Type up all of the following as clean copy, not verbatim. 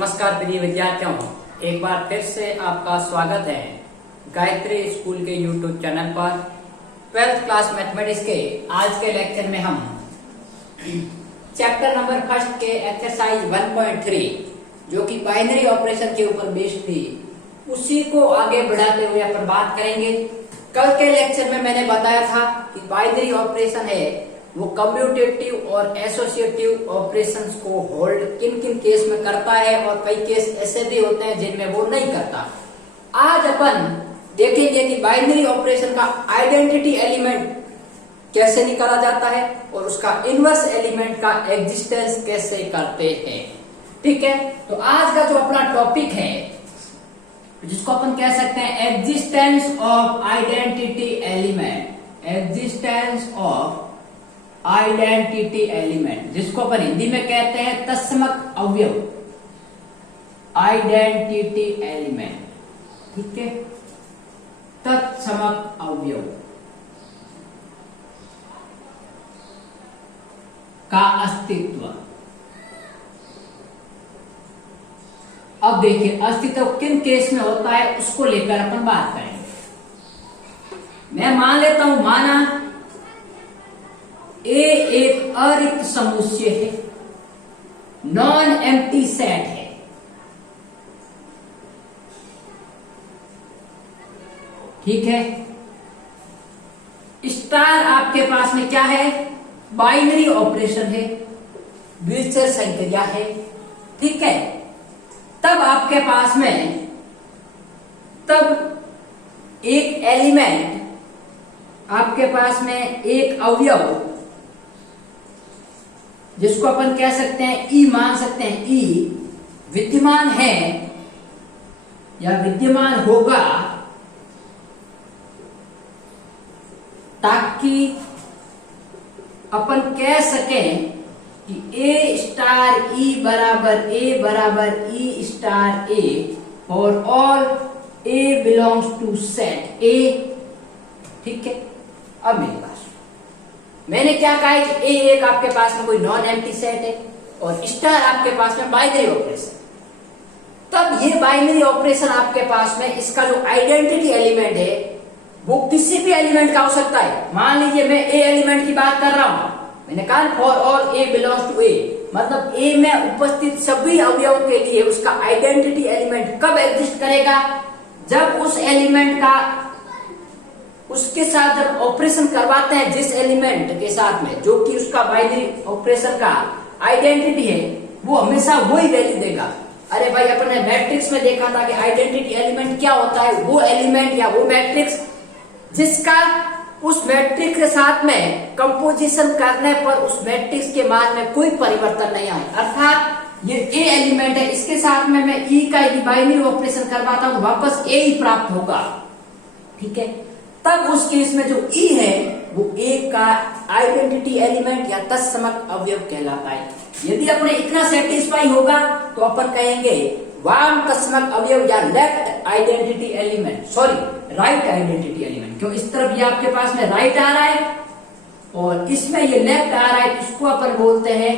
नमस्कार प्रिय विद्यार्थियों, एक बार फिर से आपका स्वागत है गायत्री स्कूल के यूट्यूब चैनल पर। 12th क्लास मैथमेटिक्स के आज के लेक्चर में हम चैप्टर नंबर फर्स्ट के एक्सरसाइज 1.3 जो कि बाइनरी ऑपरेशन के ऊपर बेस्ड थी, उसी को आगे बढ़ाते हुए अपन बात करेंगे। कल के लेक्चर में मैंने बताया था कि बाइनरी ऑपरेशन है वो कम्यूटेटिव और एसोसिएटिव ऑपरेशंस को होल्ड किन किन केस में करता है और कई केस ऐसे भी होते हैं जिनमें वो नहीं करता। आज अपन देखेंगे कि बाइनरी ऑपरेशन का आइडेंटिटी एलिमेंट कैसे निकाला जाता है और उसका इनवर्स एलिमेंट का एग्जिस्टेंस कैसे करते हैं। ठीक है, तो आज का जो अपना टॉपिक है जिसको अपन कह सकते हैं existence of identity element, existence of identity element, जिसको अपन हिंदी में कहते हैं तत्समक अवयव, आइडेंटिटी एलिमेंट। ठीक है, तत्समक अवयव का अस्तित्व। अब देखिए अस्तित्व किन केस में होता है उसको लेकर अपन बात करेंगे। मैं मान लेता हूं, माना ए एक अरिक्त समुच्चय है, नॉन एम्प्टी सेट है। ठीक है, स्टार आपके पास में क्या है? बाइनरी ऑपरेशन है, द्विचर संक्रिया है। ठीक है, तब आपके पास में तब एक एलिमेंट, आपके पास में एक अवयव जिसको अपन कह सकते हैं ई मान सकते हैं, ई विद्यमान है या विद्यमान होगा ताकि अपन कह सकें कि ए स्टार ई बराबर e star a for all a belongs to set A. ठीक है, अब मेरे पास मैंने क्या कहा है कि ए एक आपके पास में कोई नॉन एम्प्टी सेट है और स्टार आपके पास में बाइनरी ऑपरेशन। तब ये बाइनरी ऑपरेशन आपके पास में इसका जो आइडेंटिटी एलिमेंट है वो किसी भी एलिमेंट का हो सकता है। मान लीजिए मैं ए एलिमेंट की बात कर रहा हूं, मैंने कहा for all a belongs to A, मतलब ए में उपस्थित सभी अवयवों के लिए उसका आइडेंटिटी एलिमेंट कब एग्जिस्ट करेगा? जब उस एलिमेंट का उसके साथ जब ऑपरेशन करवाते हैं, जिस एलिमेंट के साथ में जो कि उसका बाइनरी ऑपरेशन का आइडेंटिटी है वो हमेशा वही वैल्यू देगा। अरे भाई अपन ने मैट्रिक्स में देखा था कि आइडेंटिटी एलिमेंट क्या होता है? वो एलिमेंट या वो मैट्रिक्स जिसका उस मैट्रिक्स के साथ में कंपोजिशन करने पर उस मैट्रिक्स के मान में कोई परिवर्तन नहीं आए। अर्थात ये ए एलिमेंट है, इसके साथ में मैं ई का बाइनरी ऑपरेशन करवाता हूं, वापस ए ही प्राप्त होगा। ठीक है, तब उस केस में जो ई है वो ए का आइडेंटिटी एलिमेंट या तत्समक अवयव कहलाता है। यदि अपने इतना सेटिस्फाई होगा तो अपन कहेंगे वाम तत्समक अवयव या left identity element, sorry right identity element. क्यों इस तरफ ये आपके पास में राइट आ रहा है और इसमें ये लेफ्ट आ रहा है, इसको अपन बोलते हैं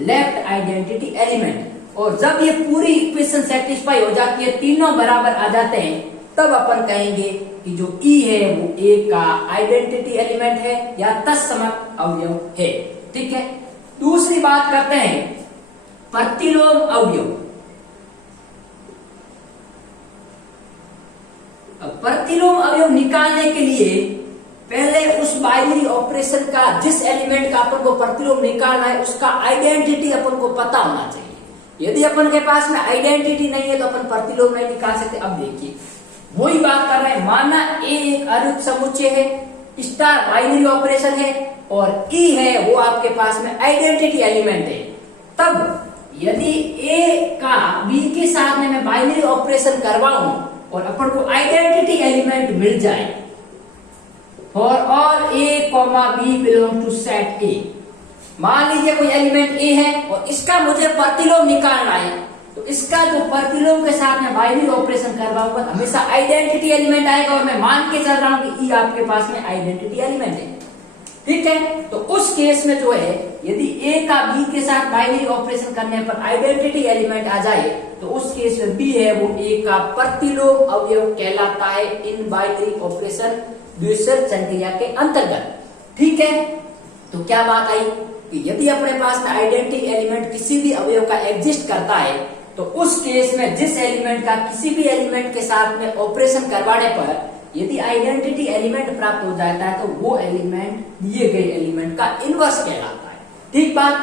लेफ्ट आइडेंटिटी एलिमेंट। और जब ये पूरी इक्वेशन सेटिस्फाई हो जाती है, तीनों बराबर आ जाते हैं, तब अपन कहेंगे कि जो ई है वो ए का आइडेंटिटी एलिमेंट है या तत्समक अवयव है। ठीक है, दूसरी बात करते हैं प्रतिलोम अवयव। प्रतिलोम अवयव निकालने के लिए पहले उस बाइनरी ऑपरेशन का, जिस एलिमेंट का अपन को प्रतिलोम निकालना है, उसका आइडेंटिटी अपन को पता होना चाहिए। यदि अपन के पास में आइडेंटिटी नहीं है तो अपन प्रतिलोम नहीं निकाल सकते। अब देखिए वही बात कर रहे हैं, माना ए एक अरिक्त समुच्चय है, स्टार बाइनरी ऑपरेशन है और ई है वो आपके पास में आइडेंटिटी एलिमेंट है। तब यदि ए का बी के साथ में मैं बाइनरी ऑपरेशन करवाऊं और अपन को आइडेंटिटी एलिमेंट मिल जाए for all A comma B belong to set A, मान लीजिए कोई एलिमेंट ए है और इसका मुझे प्रतिलोम निकालना है, तो इसका जो प्रतिलोम के साथ मैं बाइनरी ऑपरेशन करवाऊंगा हमेशा आइडेंटिटी एलिमेंट आएगा और मैं मान के चल रहा हूं कि ई आपके पास में आइडेंटिटी एलिमेंट है। ठीक है, तो उस केस में जो है यदि ए का बी के साथ बाइनरी ऑपरेशन करने पर आइडेंटिटी एलिमेंट आ जाए तो उस केस में बी है वो ए का प्रतिलोम अवयव कहलाता है इन बाइनरी ऑपरेशन द्विसर संक्रिया के अंतर्गत। ठीक है, तो क्या बात आई कि यदि अपने पास में आइडेंटिटी एलिमेंट किसी भी अवयव का एग्जिस्ट करता है तो उस केस में जिस एलिमेंट का किसी भी एलिमेंट के साथ में ऑपरेशन करवाने पर यदि आइडेंटिटी एलिमेंट प्राप्त हो जाता है तो वो एलिमेंट दिए गए एलिमेंट का इनवर्स कहलाता है। ठीक बात।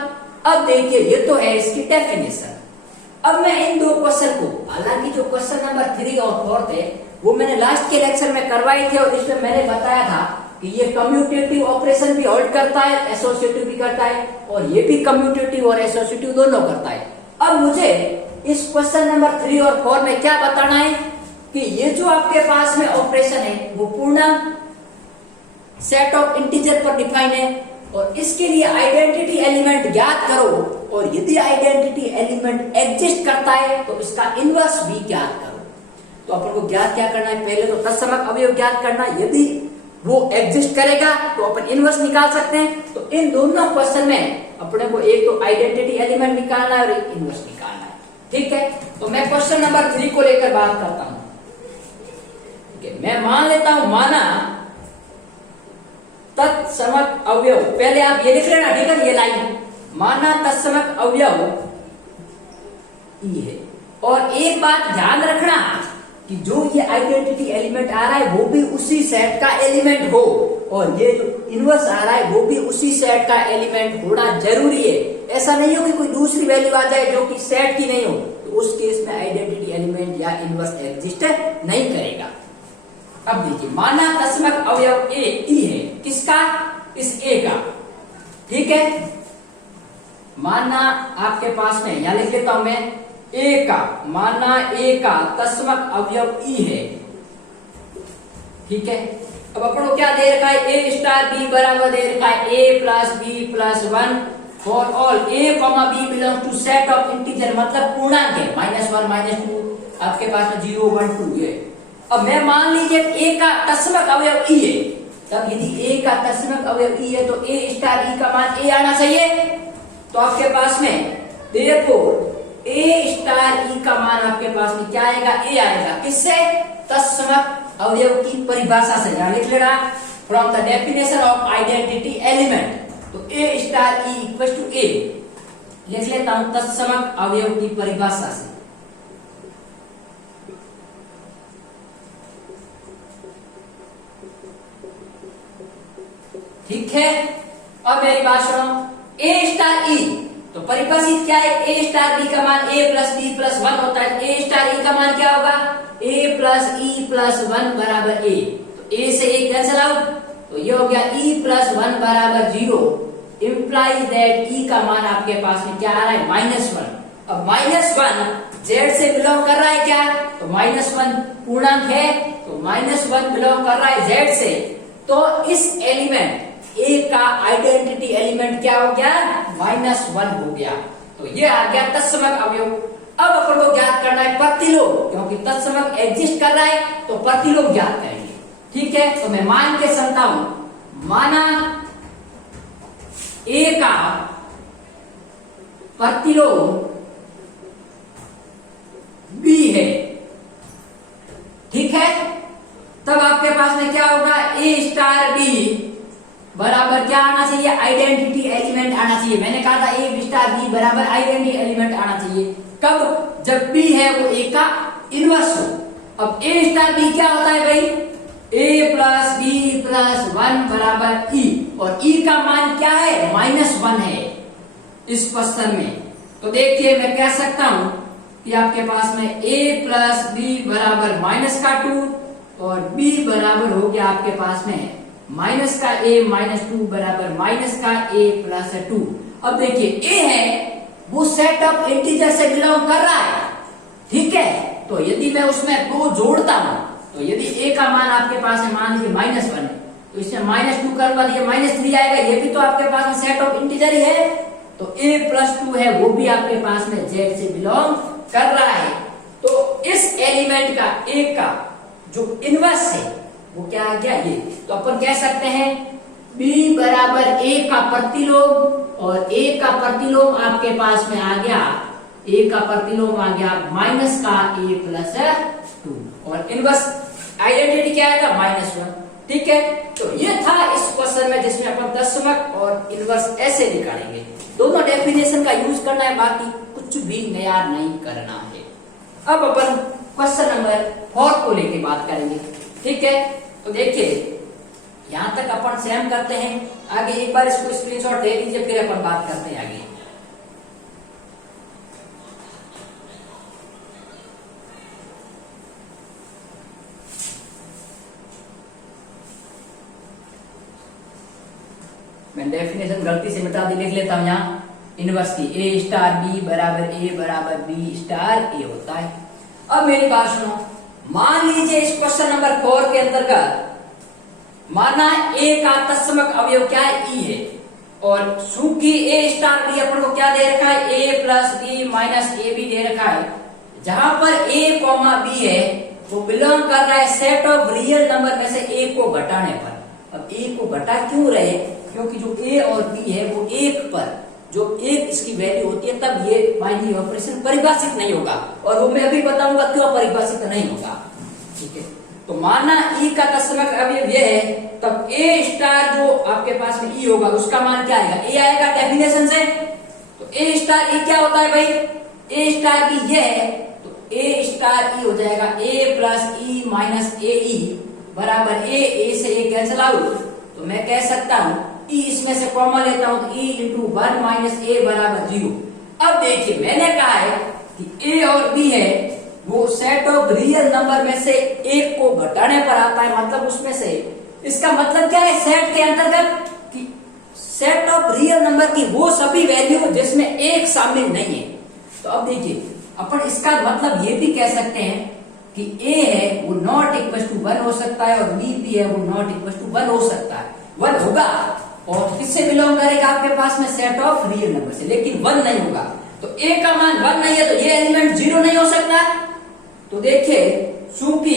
अब देखिए ये तो है इसकी डेफिनेशन। अब मैं इन दो क्वेश्चन को, हालांकि जो क्वेश्चन नंबर 3 और 4 थे वो मैंने लास्ट के लेक्चर में करवाए थे और इसमें मैंने बताया था कि ये कम्यूटेटिव ऑपरेशन भी होल्ड करता है, एसोसिएटिव भी करता है, और ये भी कम्यूटेटिव और एसोसिएटिव दोनों करता है। अब मुझे इस क्वेश्चन नंबर 3 और 4 में क्या बताना है कि ये जो आपके पास में ऑपरेशन है वो पूर्णांक सेट ऑफ इंटीजर पर डिफाइन है और इसके लिए आइडेंटिटी एलिमेंट ज्ञात करो, और यदि आइडेंटिटी एलिमेंट एग्जिस्ट करता है तो इसका इनवर्स भी ज्ञात करो। तो अपन को ज्ञात क्या करना है, पहले तो तत्समक अवयव ज्ञात करना, यदि वो एग्जिस्ट करेगा तो अपन इनवर्स निकाल सकते हैं। तो इन दोनों क्वेश्चन में अपने को एक तो आइडेंटिटी एलिमेंट निकालना है और एक इनवर्स निकालना है। ठीक है, तो मैं क्वेश्चन नंबर 3 को लेकर बात करता हूं। मैं मान लेता हूं, माना तत्समक अवयव, पहले आप ये लिख लेना, ठीक है, ये लाइन, माना तत्समक अवयव ई है। और एक बात ध्यान रखना कि जो ये आइडेंटिटी एलिमेंट आ रहा है वो भी उसी सेट का एलिमेंट हो, और ये जो इनवर्स आ रहा है वो भी उसी सेट का एलिमेंट होना जरूरी है। ऐसा नहीं हो कि कोई दूसरी वैल्यू आ जाए जो कि सेट की नहीं हो, तो उस केस में आइडेंटिटी एलिमेंट या इनवर्स एग्जिस्ट नहीं करेगा। अब देखिए, माना तत्समक अवयव ए ई है, किसका, इस ए का। ठीक है, माना आपके पास में, यहां लिख लेता हूं मैं, ए का, माना ए का तत्समक अवयव ई है। ठीक है, अब अपन को क्या दे रखा है, ए स्टार बी बराबर दे रखा है a plus b plus 1 for all A comma B belong to set of integer, मतलब पूर्णांक है, -1 -2 आपके पास में 0 1 2 है। अब मैं मान लीजिए ए का तत्समक अवयव ई है, तब यदि ए का तत्समक अवयव ई है तो ए स्टार ई का मान ए आना चाहिए। तो आपके पास में देखो ए स्टार ई का मान आपके पास में क्या आएगा, ए आएगा, किससे, तत्समक अवयव की परिभाषा से। यहां लिख लेना, from the definition of identity element, तो ए स्टार ई इक्वल टू ए, लिख लेता हूं तत्समक अवयव की परिभाषा से। ठीक है, अब मेरी बात सुनो, ए स्टार ई तो परिभाषित क्या है, ए स्टार बी का मान ए प्लस बी प्लस 1 होता है, ए स्टार ई का मान क्या होगा, ए प्लस ई प्लस 1 बराबर ए, तो ए से ए कैंसिल आउट, तो ये हो गया ई प्लस 1 बराबर 0, इंप्लाइज दैट ई का मान आपके पास में क्या आ रहा है, -1। अब -1 जेड से बिलोंग कर रहा है क्या, तो -1 पूर्णांक है, तो -1 बिलोंग कर रहा है जेड से, तो इस एलिमेंट ए का आइडेंटिटी एलिमेंट क्या हो गया, -1 हो गया। तो ये आ गया तत्समक अवयव। अब अपन को ज्ञात करना है प्रतिलोम, क्योंकि तत्समक एग्जिस्ट कर रहा है तो प्रतिलोम ज्ञात करेंगे। ठीक है, तो मैं मान के चलता हूं, माना ए का प्रतिलोम बी है। ठीक है, तब आपके पास में क्या होगा, ए स्टार बी बराबर क्या आना चाहिए, आइडेंटिटी एलिमेंट आना चाहिए। मैंने कहा था ए स्टार बी बराबर आइडेंटिटी एलिमेंट आना चाहिए, कब, जब बी है वो ए का इनवर्स हो। अब ए स्टार बी क्या होता है भाई, ए प्लस बी प्लस 1 बराबर ई, और ई का मान क्या है, -1 है इस क्वेश्चन में। तो देखिए मैं कह सकता हूं कि आपके पास में a प्लस बी बराबर -2 और b बराबर हो गया आपके पास में -2 बराबर -a प्लस 2। अब देखिए a है वो सेट ऑफ इंटीजर से बिलोंग कर रहा है। ठीक है, तो यदि मैं उसमें 2 जोड़ता हूं तो यदि a का मान आपके पास है मान लीजिए -1 है, तो इसमें -2 करवा दिए -3 आएगा, ये भी तो आपके पास में सेट ऑफ इंटीजर ही है। तो a प्लस 2 है वो भी आपके पास में z से बिलोंग कर रहा है। तो इस एलिमेंट का a का जो इनवर्स है वो क्या आ गया, ये। तो अपन कह सकते हैं b बराबर a का प्रतिलोम, और a का प्रतिलोम आपके पास में आ गया ए का प्रतिलोम आ गया माइनस का ए प्लस 2 और इनवर्स आइडेंटिटी क्या आएगा -1। ठीक है, तो ये था इस क्वेश्चन में जिसमें अपन दशमक और इनवर्स ऐसे निकालेंगे। दोनों डेफिनेशन का यूज करना है, बाकी कुछ भी नया नहीं करना है। अब अपन क्वेश्चन नंबर 4 को लेके बात करेंगे। ठीक है, तो देखिए यहां तक अपन सेम करते हैं, आगे एक बार इसको स्क्रीनशॉट ले लीजिए, फिर अपन बात करते हैं आगे। मैं डेफिनेशन गलती से मिटा दी, लिख लेता हूं यहाँ इनवर्स की। ए स्टार बी बराबर बी स्टार ए होता है। अब मेरी बात सुनो, मान लीजिए इस क्वेश्चन नंबर 4 के अंतर्गत माना ए का तत्समक अवयव क्या है, ई है, और चूंकि ए स्टार बी अपन को क्या दे रखा है, a plus b minus a b दे रखा है, जहां पर ए कॉमा बी है वो बिलोंग कर रहा है सेट ऑफ रियल नंबर में से एक को घटाने पर। अब ए को घटा क्यों रहे, क्योंकि जो ए और बी है वो एक पर जो एक इसकी वैल्यू होती है तब ये बाइनरी ऑपरेशन परिभाषित नहीं होगा, और वो मैं अभी बताऊंगा क्यों परिभाषित नहीं होगा। ठीक है, तो माना ई का तत्समक अवयव ये है, तब ए स्टार जो आपके पास में ई होगा उसका मान क्या आएगा, ए आएगा डेफिनेशन से। तो ए स्टार ई क्या होता है भाई, ए स्टार ई ये है, तो ए स्टार ई हो जाएगा ए प्लस ई माइनस ए ई बराबर ए से ए कैंसिल आउट, तो मैं कह सकता हूं ई इसमें से कॉमन लेता हूं तो ई इंटू 1 माइनस ए बराबर 0। अब देखिए मैंने कहा है कि ए और बी है वो सेट ऑफ रियल नंबर में से एक को घटाने पर आता है, मतलब उसमें से, इसका मतलब क्या है सेट के अंतर्गत कि सेट ऑफ रियल नंबर की वो सभी वैल्यू जिसमें एक शामिल नहीं है। तो अब देखिए अपन इसका मतलब ये भी कह सकते हैं कि ए है वो नॉट इक्वल टू 1 हो सकता है और बी भी है वो नॉट इक्वल टू 1 हो सकता है। 1 होगा और किससे बिलोंग करेगा आपके पास में सेट ऑफ रियल नंबर से, लेकिन 1 नहीं होगा। तो ए का मान 1 नहीं है तो ये एलिमेंट 0 नहीं हो सकता। तो देखिए चूंकि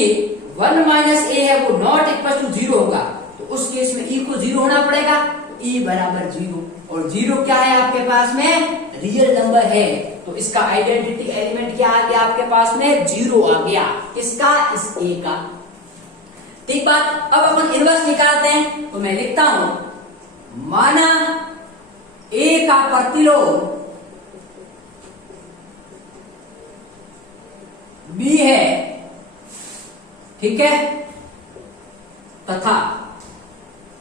1 माइनस ए है वो नॉट इक्वल टू 0 होगा, तो उस केस में ई को 0 होना पड़ेगा, तो ई बराबर 0, और 0 क्या है आपके पास में, रियल नंबर है, तो इसका आइडेंटिटी एलिमेंट क्या आ गया आपके पास में, 0 आ गया। किसका, इस ए का। ठीक बात। अब अपन इनवर्स निकालते हैं, तो मैं लिखता हूं माना ए का प्रतिलोम बी है, ठीक है, तथा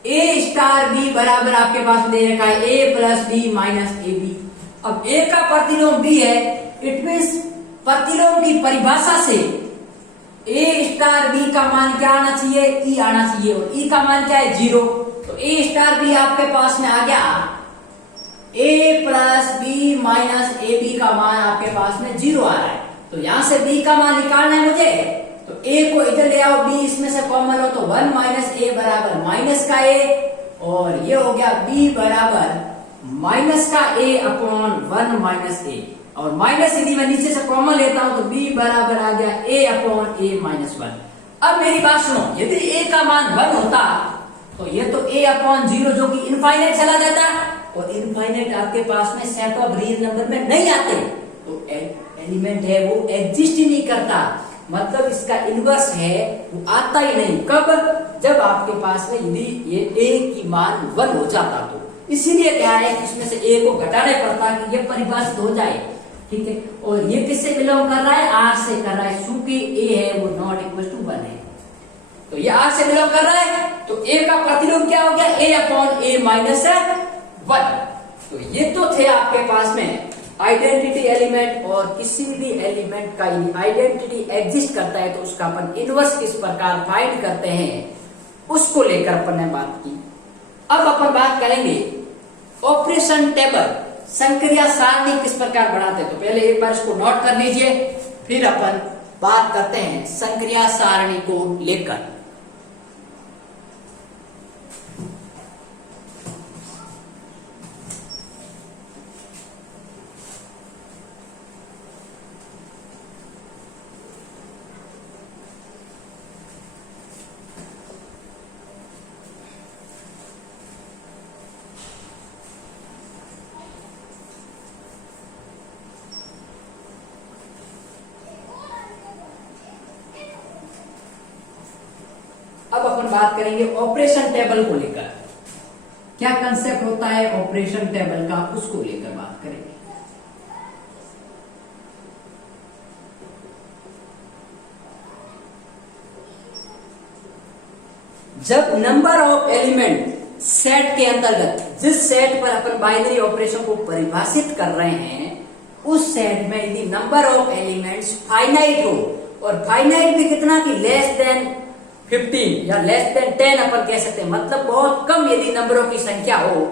ए स्टार बी बराबर आपके पास दे रखा है a plus b minus a b. अब ए का प्रतिलोम बी है, इट मीन्स प्रतिलोम की परिभाषा से ए स्टार बी का मान क्या आना चाहिए, ई आना चाहिए, और ई का मान क्या है, 0। तो ए स्टार बी आपके पास में आ गया a plus b minus a b का मान आपके पास में 0 आ रहा है। तो यहां से बी का मान निकालना है मुझे, तो ए को इधर ले आओ, बी इसमें से कॉमन हो, तो 1 माइनस ए बराबर माइनस का ए, और ये हो गया बी बराबर माइनस का ए अपॉन 1 माइनस ए, और माइनस यदि मैं नीचे से कॉमन लेता हूं तो बी बराबर आ गया ए अपॉन ए माइनस 1। अब मेरी बात सुनो, यदि ए का मान 1 होता तो ये तो ए अपॉन 0 जो कि इनफाइनाइट चला जाता, और इनफाइनाइट आपके पास में सेट ऑफ रियल नंबर में नहीं आते, तो एलिमेंट है वो एग्जिस्ट ही नहीं करता, मतलब इसका इनवर्स है वो आता ही नहीं। कब, जब आपके पास में यदि ये ए की मान 1 हो जाता, तो इसीलिए क्या है कि इसमें से ए को घटाने पड़ता कि ये परिभाषित हो जाए। ठीक है, और ये किससे बिलोंग कर रहा है, आर से कर रहा है, चूंकि ए है वो नॉट इक्वल टू 1 है, तो ये आर से बिलोंग कर रहा है, तो ए का प्रतिलोम क्या हो गया, ए अपॉन ए माइनस 1। तो ये तो थे आपके पास में आइडेंटिटी एलिमेंट, और किसी भी एलिमेंट का आइडेंटिटी एग्जिस्ट करता है तो उसका अपन इनवर्स किस प्रकार फाइंड करते हैं उसको लेकर अपन ने बात की। अब अपन बात करेंगे ऑपरेशन टेबल, संक्रिया सारणी किस प्रकार बनाते हैं। तो पहले एक बार इसको नोट कर लीजिए, फिर अपन बात करते हैं संक्रिया सारणी को लेकर। बात करेंगे ऑपरेशन टेबल को लेकर। क्या कंसेप्ट होता है ऑपरेशन टेबल का, उसको लेकर बात करेंगे। जब नंबर ऑफ एलिमेंट सेट के अंतर्गत जिस सेट पर अपन बाइनरी ऑपरेशन को परिभाषित कर रहे हैं उस सेट में यदि नंबर ऑफ एलिमेंट्स फाइनाइट हो, और फाइनाइट भी कितना कि लेस देन 15 या लेस देन 10 अपन कह सकते हैं, मतलब बहुत कम यदि नंबरों की संख्या हो,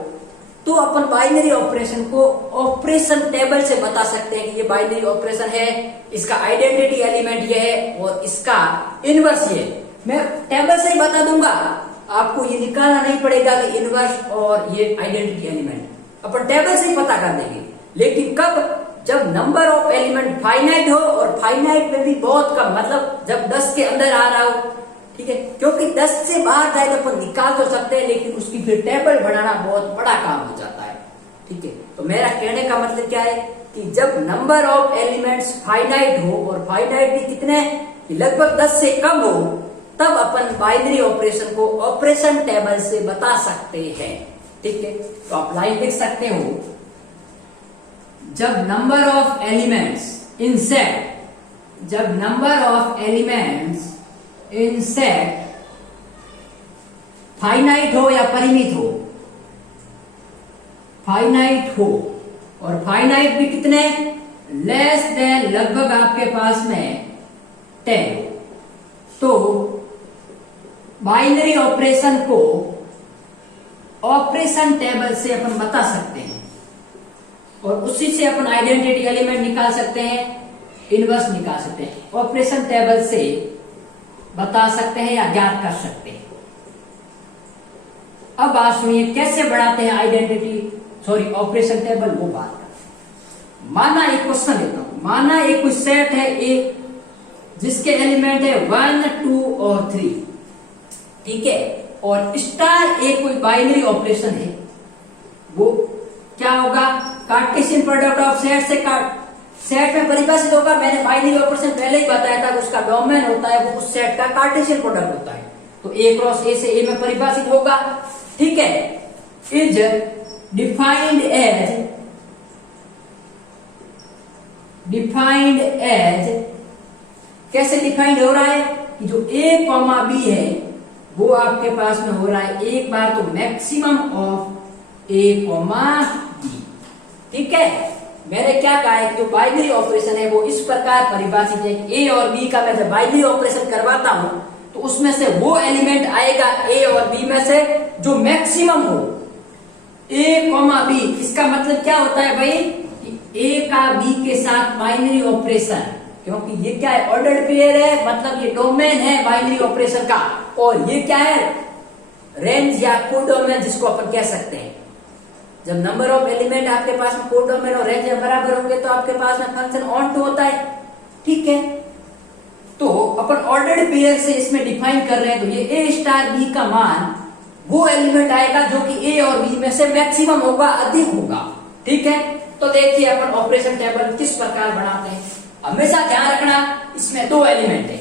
तो अपन बाइनरी ऑपरेशन को ऑपरेशन टेबल से बता सकते हैं कि ये बाइनरी ऑपरेशन है, इसका आइडेंटिटी एलिमेंट ये है और इसका इनवर्स ये है। मैं टेबल से ही बता दूंगा, आपको ये निकालना नहीं पड़ेगा कि इनवर्स और ये आइडेंटिटी एलिमेंट अपन टेबल से ही पता कर देंगे। लेकिन कब? जब नंबर ऑफ एलिमेंट फाइनाइट हो, और फाइनाइट में भी बहुत कम, मतलब जब 10 के अंदर आ रहा हो, ठीक है, क्योंकि 10 से बाहर जाए तो अपन निकाल तो सकते हैं, लेकिन उसकी फिर टेबल बनाना बहुत बड़ा काम हो जाता है, ठीक है। तो मेरा कहने का मतलब क्या है कि जब नंबर ऑफ एलिमेंट्स फाइनाइट हो, और फाइनाइट भी कितने कि लगभग 10 से कम हो, तब अपन बाइनरी ऑपरेशन को ऑपरेशन टेबल से बता सकते हैं, ठीक है। तो आप लाइन लिख सकते हो, जब number of elements in set, जब number of elements in set finite हो या परिमित हो, फाइनाइट हो, और फाइनाइट भी कितने लेस देन लगभग आपके पास में 10, तो बाइनरी ऑपरेशन को ऑपरेशन टेबल से अपन बता सकते हैं, और उसी से अपन आइडेंटिटी एलिमेंट निकाल सकते हैं, इनवर्स निकाल सकते हैं, ऑपरेशन टेबल से बता सकते हैं या ज्ञात कर सकते हैं। अब बात सुनिए कैसे बढ़ाते हैं आइडेंटिटी ऑपरेशन टेबल, वो बात कर। माना एक क्वेश्चन लेता हूं, माना एक कोई सेट है ए जिसके एलिमेंट है 1, 2 और 3, ठीक है, और स्टार एक कोई बाइनरी ऑपरेशन है, वो क्या होगा? कार्टेशियन प्रोडक्ट ऑफ सेट से सेट में परिभाषित होगा। मैंने बाइनरी ऑपरेशन पहले ही बताया था, उसका डोमेन होता है वो उस सेट का कार्टेशियन प्रोडक्ट होता है, तो ए क्रॉस ए से ए में परिभाषित होगा, ठीक है। इज डिफाइंड एज कैसे डिफाइंड हो रहा है कि जो ए कॉमा बी है वो आपके पास में हो रहा है एक बार तो maximum of A comma B, ठीक है। मैंने क्या कहा है कि जो बाइनरी ऑपरेशन है वो इस प्रकार परिभाषित है कि ए और बी का मैं जब बाइनरी ऑपरेशन करवाता हूं तो उसमें से वो एलिमेंट आएगा ए और बी में से जो मैक्सिमम हो ए कॉमा बी। इसका मतलब क्या होता है भाई कि ए का बी के साथ बाइनरी ऑपरेशन, क्योंकि ये क्या है ऑर्डर्ड पेयर है, मतलब ये डोमेन है बाइनरी ऑपरेशन का, और ये क्या है रेंज या कोडोमेन जिसको अपन कह सकते हैं। जब नंबर ऑफ एलिमेंट आपके पास में कोडोमेन और रेंज बराबर होंगे तो आपके पास में फंक्शन ऑन टू होता है, ठीक है। तो अपन ऑर्डर्ड पेयर से इसमें डिफाइन कर रहे हैं, तो ये ए स्टार बी का मान वो एलिमेंट आएगा जो कि ए और बी में से मैक्सिमम होगा, अधिक होगा, ठीक है। तो देखिए अपन ऑपरेशन टेबल किस प्रकार बनाते हैं। हमेशा ध्यान रखना इसमें दो एलिमेंट है,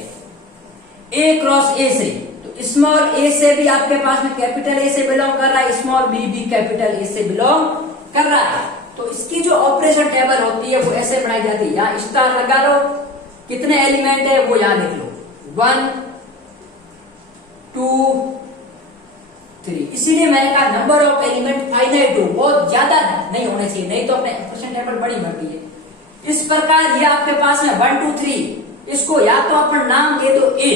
ए क्रॉस ए से, तो स्मॉल ए से भी आपके पास में कैपिटल ए से बिलोंग कर रहा है, स्मॉल बी भी कैपिटल ए से बिलोंग कर रहा है। तो इसकी जो ऑपरेशन टेबल होती है वो ऐसे बनाई जाती है, यहाँ स्टार लगा लो, कितने एलिमेंट है वो यहां लिख लो 1, 2, 3। इसीलिए मैंने कहा नंबर ऑफ एलिमेंट फाइनाइट हो, बहुत ज्यादा नहीं होने चाहिए, नहीं तो अपने ऑपरेशन टेबल बड़ी बढ़ती है। इस प्रकार ये आपके पास में 1, 2, 3, इसको या तो अपन नाम दे दो ए,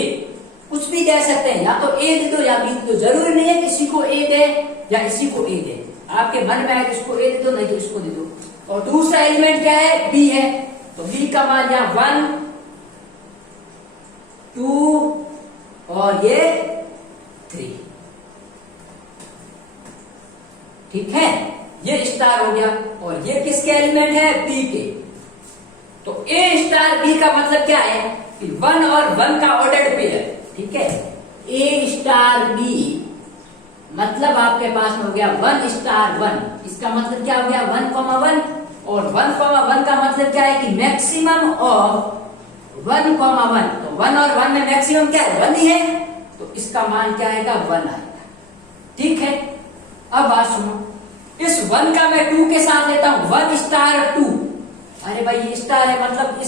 कुछ भी दे सकते हैं, या तो ए दे दो या बी दे दो, जरूरी नहीं है किसी को ए दे या इसी को ए दे, आपके मन में है कि इसको ए दे दो, नहीं तो इसको दे दो। और दूसरा एलिमेंट क्या है बी है, तो बी का मान यहाँ 1, 2 और ये 3, ठीक है। ये स्टार हो गया, और ये किसके एलिमेंट है बी के। तो ए स्टार बी का मतलब क्या है कि 1 और 1 का ऑर्डर्ड पेयर, ठीक है। ए स्टार बी मतलब आपके पास में हो गया 1 स्टार 1, इसका मतलब क्या हो गया 1,1, और 1,1 का मतलब क्या है कि मैक्सिमम ऑफ 1,1। तो 1 और 1 में मैक्सिमम क्या है 1 ही है, तो इसका मान क्या आएगा 1 आएगा। ठीक है, अब बात सुनो, इस 1 का मैं 2 के साथ लेता हूं, 1 स्टार 2। अरे भाई ये स्टार है मतलब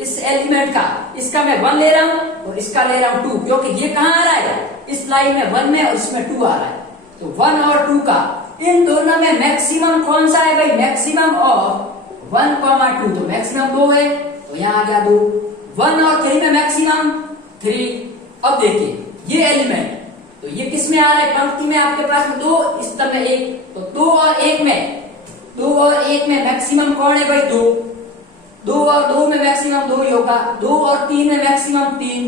इस एलिमेंट का, इसका मैं 1 ले रहा हूं और इसका ले रहा हूं 2, क्योंकि ये कहां आ रहा है, इस लाइन में 1 में और इसमें 2 आ रहा है। तो 1 और 2 का इन दोनों में मैक्सिमम कौन सा है भाई, मैक्सिमम ऑफ 1, 2, तो मैक्सिमम 2 है, तो यहां आ गया 2। 1 और 3 में मैक्सिमम 3। अब देखिए ये एलिमेंट, तो ये किस में आ रहा है, पंक्ति में आपके पास 2, स्तर में 1, तो 2 और 1 में मैक्सिमम कौन है भाई 2। 2 और 2 में मैक्सिमम 2 ही होगा, 2 और 3 में मैक्सिमम 3।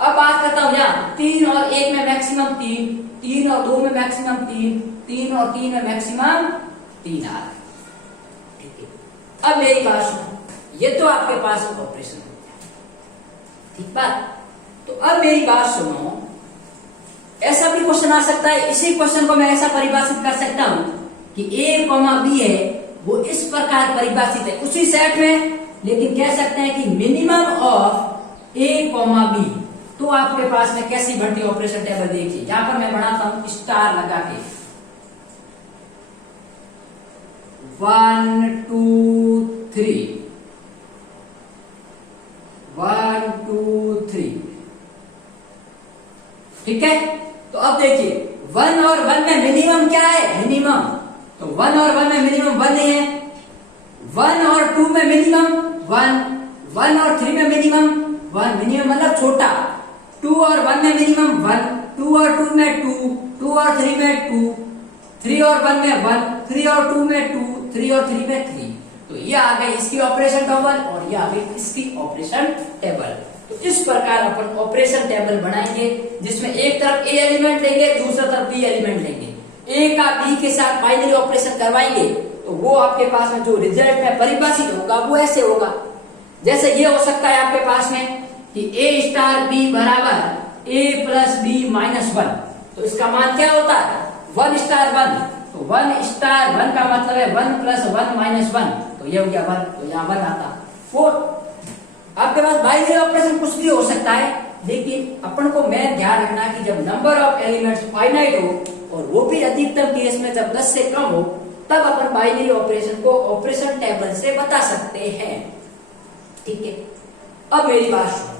अब बात करता हूं यहाँ 3 और 1 में मैक्सिमम 3, 3 और 2 में मैक्सिमम 3, 3 और 3 में मैक्सिमम 3 आ रहा है। ठीक है, अब मेरी बात सुनो, ये तो आपके पास ऑपरेशन हो गया, ठीक बात। तो अब मेरी बात सुनो, ऐसा भी क्वेश्चन आ सकता है, इसी क्वेश्चन को मैं ऐसा परिभाषित कर सकता हूं कि A, B है वो इस प्रकार परिभाषित है उसी सेट में, लेकिन कह सकते हैं कि मिनिमम ऑफ A, B। तो आपके पास में कैसी बनती ऑपरेशन टेबल देखिए, यहां पर मैं बनाता हूं स्टार लगा के 1 2 3, 1 2 3। ठीक है, तो अब देखिए 1 और 1 में मिनिमम क्या है, मिनिमम, तो 1 और 1 में मिनिमम 1 नहीं है। 1 और 2 में मिनिमम 1, 1 और 3 में मिनिमम 1, मिनिमम मतलब छोटा। 2 और 1 में मिनिमम 1, 2 और 2 में 2, 2 और 3 में 2, 3 और 1 में 1, 3 और 2 में 2, 3 और 3 में 3। तो ये आ गई इसकी ऑपरेशन टेबल और ये आ गई इसकी ऑपरेशन टेबल। तो इस प्रकार अपन ऑपरेशन टेबल बनाएंगे, जिसमें एक तरफ ए एलिमेंट लेंगे, दूसरा तरफ बी एलिमेंट लेंगे, ए का बी के साथ बाइनरी ऑपरेशन करवाएंगे, तो वो आपके पास में जो रिजल्ट में परिभाषित होगा वो ऐसे होगा। जैसे ये हो सकता है आपके पास में कि ए स्टार बी बराबर ए प्लस बी माइनस 1, तो इसका मान क्या होता है 1 स्टार 1, तो 1 स्टार 1 का मतलब है 1 प्लस 1 माइनस 1, तो ये हो गया 1, तो यहाँ 1 आता। 4 आपके पास बाइनरी ऑपरेशन कुछ भी हो सकता है, लेकिन अपन को मैं ध्यान रखना कि जब नंबर ऑफ एलिमेंट्स फाइनाइट हो और वो भी अधिकतम केस में जब 10 से कम हो, तब अपन बाइनरी ऑपरेशन को ऑपरेशन टेबल से बता सकते हैं। ठीक है, अब मेरी बात सुनो,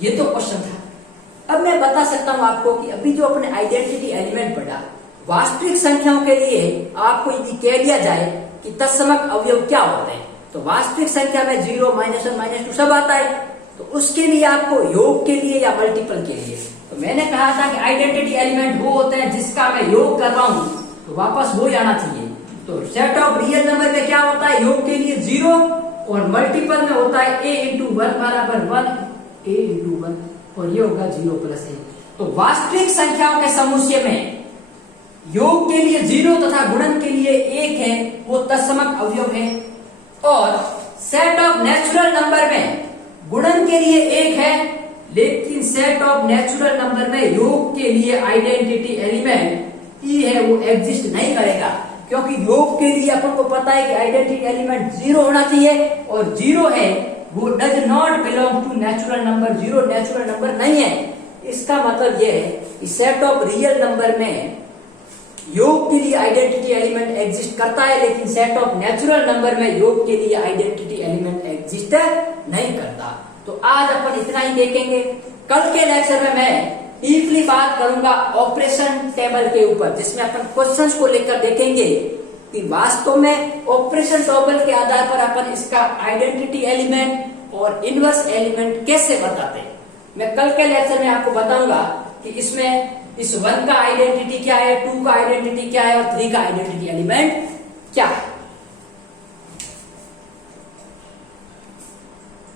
ये तो क्वेश्चन था। अब मैं बता सकता हूं आपको कि अभी जो अपने आइडेंटिटी एलिमेंट पढ़ा, वास्तविक संख्याओं के लिए आपको यदि कह दिया जाए कि तत्समक अवयव क्या होते हैं, तो वास्तविक संख्या में 0, -1, -2 सब आता है। तो उसके लिए आपको योग के लिए या मल्टीपल के लिए, तो मैंने कहा था कि आइडेंटिटी एलिमेंट वो होते हैं जिसका मैं योग कर रहा हूं, तो वापस वो ही आना चाहिए। तो सेट ऑफ रियल नंबर में क्या होता है, योग के लिए 0 और मल्टीपल में होता है a × 1 बराबर 1, a × 1, और ये होगा 0 + a। तो वास्तविक संख्याओं के समुच्चय में योग के लिए 0 तथा गुणन के लिए 1 है, वो तत्समक अवयव है। और सेट ऑफ नेचुरल नंबर में गुणन के लिए 1 है, लेकिन सेट ऑफ नेचुरल नंबर में योग के लिए आइडेंटिटी एलिमेंट ई है, वो एग्जिस्ट नहीं करेगा, क्योंकि योग के लिए अपन को पता है कि आइडेंटिटी एलिमेंट 0 होना चाहिए, और 0 है वो does not belong to natural number, 0 natural number नहीं है। इसका मतलब यह है कि सेट ऑफ रियल नंबर में योग के लिए आइडेंटिटी एलिमेंट एग्जिस्ट करता है, लेकिन सेट ऑफ नेचुरल नंबर में योग के लिए आइडेंटिटी एलिमेंट एग्जिस्ट नहीं करता। तो आज अपन इतना ही देखेंगे। कल के लेक्चर में मैं डीपली बात करूंगा ऑपरेशन टेबल के ऊपर, जिसमें अपन क्वेश्चंस को लेकर देखेंगे कि वास्तव में ऑपरेशन टेबल के आधार पर अपन इसका आइडेंटिटी एलिमेंट और इनवर्स एलिमेंट कैसे बताते हैं। मैं कल के लेक्चर में आपको बताऊंगा कि इसमें इस 1 का आइडेंटिटी क्या है, 2 का आइडेंटिटी क्या है और 3 का आइडेंटिटी एलिमेंट क्या है।